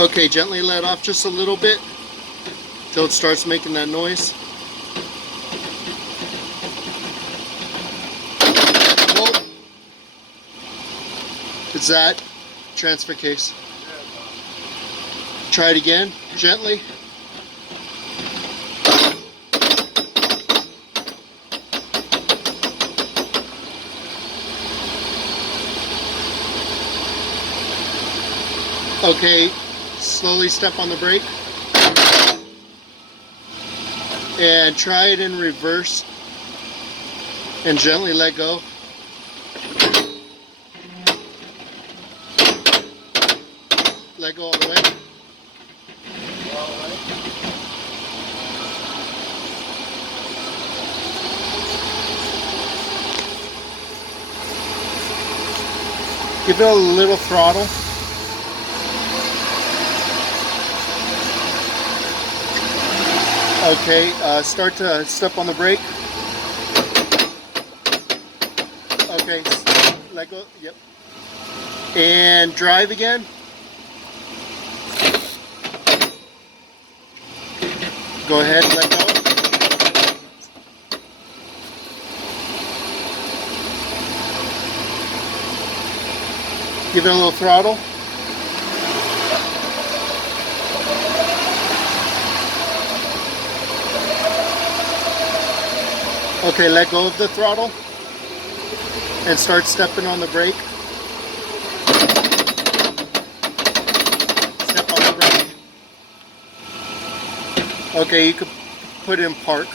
Okay, gently let off just a little bit till it starts making that noise. Whoa. It's that transfer case. Try it again, gently. Okay, slowly step on the brake. And try it in reverse. And gently let go. Let go all the way. Give it a little throttle. Okay, start to step on the brake. Okay, let go, yep. And drive again. Go ahead, let go. Give it a little throttle. Okay, let go of the throttle and start stepping on the brake. Step on the brake. Okay, you could put in park.